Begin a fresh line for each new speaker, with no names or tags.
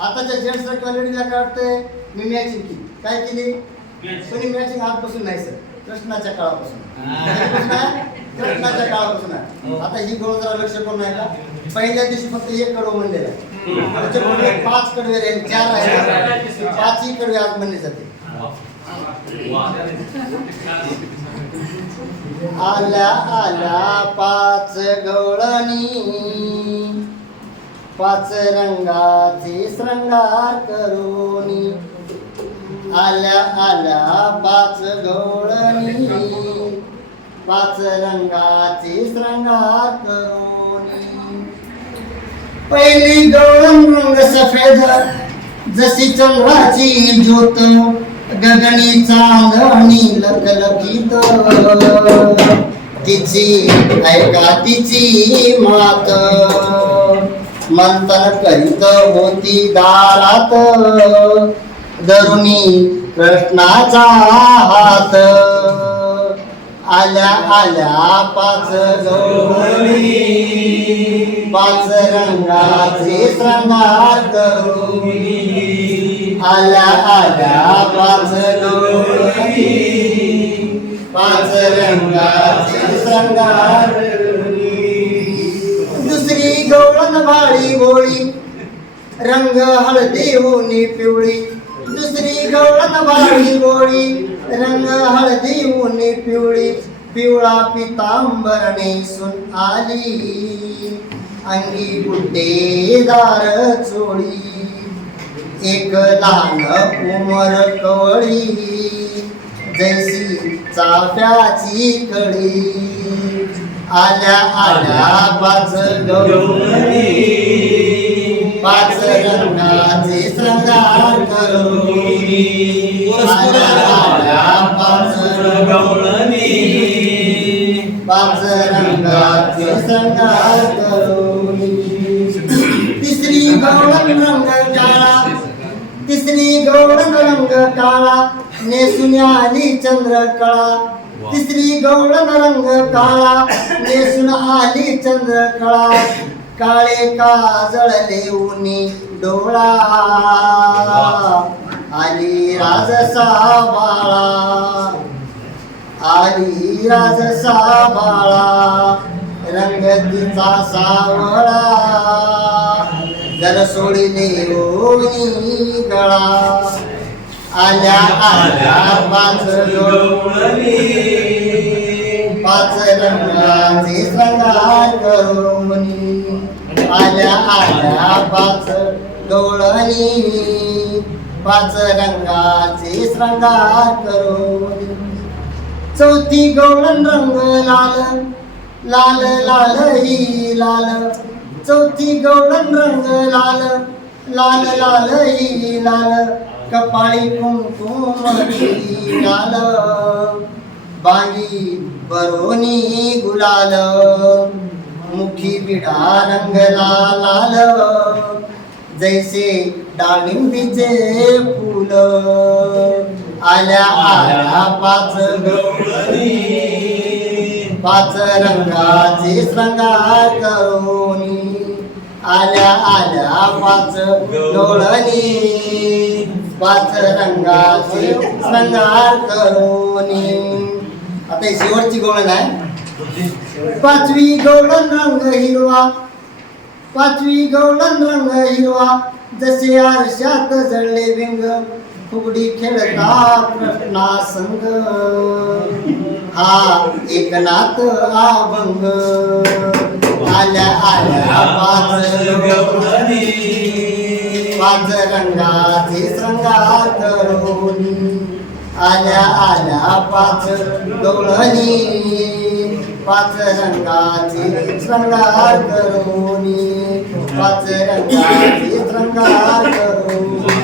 आताच्या जेंट्स क्वालिटीला काय वाटतंय मी मॅचिंग केली. काय केली? कोणी मॅचिंग आजपासून नाही सर कृष्णाच्या काळापासून? कृष्णाच्या काळापासून आहे. आता ही गोळ जरा लक्ष करून आहे का? पहिल्या दिवशी फक्त एक कडवं म्हणलेलं आहे पाच कडवे राहील चार राहील पाचही कडवे आज म्हणले जाते. आल्या आल्या पाच गवळणी. पाच रंगाचे श्रंगार करोनी. आल्या आल्या पाच गवळणी. पाच रंगाचे श्रंगार करोनी. पहिली गवळण रंग सफेद जशी चंद्राची ज्योत गगनी चांदणी लखलखीत. तिची ऐका तिची मात? मंथन करीत होती दारात धरुणी कृष्णाचा हात. आल्या आल्या पाच पाच रंगाचे श्रंगात आल्या आल्या पाच पाच रंगाचे श्रंगार रंग हळदी होनी पिवळी. दुसरी गवळण बोळी रंग हळदी होनी पिवळी. पिवळा पितांबर नेसून आली. अंगी बुड्डेदार चोळी. एक लहान उमर कवळी. जैसी चाफ्याची कळी. आल्या आल्या पाच गवळणी पाच रंगाचे श्रंगार करुणी. पाच आल्या पाच पाच रंगाचे श्रंगार करून तिसरी गवळण रंग काळा तिसरी गवळण रंग काळा नेसून आली चंद्र कळा तिसरी गवळण रंग काळा नेसून आली चंद्र कळा काळे काजळले उनी डोळा. आली राजसा बाळा. आली राजसा बाळा. रंग तिचा सावळा. जर सोडिले ओळी गळा. आल्या आल्या पाच गवळणी पाच रंगाचे श्रंगार करोनी. आल्या आल्या पाच गवळणी पाच रंगाचे श्रंगार करून. चौथी गवळण रंग लाल लाल लाल ही लाल. चौथी गवळण रंग लाल लाल लाल ही लाल. कपाळी कुंकुम लाल. बांगी बरोनी गुलाल. मुखी बिडा रंग लाल. जैसे डाळिंबीचे फुल. आल्या आल्या पाच गवळणी. पाच रंगाचे श्रंगार करोनी. आल्या आल्या पाच गवळणी. पाच रंगाचे श्रंगार करोनी. आता शेवटची गोळ आहे. पाचवी गौडन रंग हिरवा. पाचवी गौडन रंग हिरवा. जसे आरशात जळले बिंग फुगडी खेळता कृष्णा संग. हा एकनाथ आभंग आल्या आल्या पाच पाच रंगाचे संगात करोनी आल्या आल्या पाच गवळणी पाच रंगाचे श्रंगार करोनी. पाच रंगाची श्रंगार करोनी.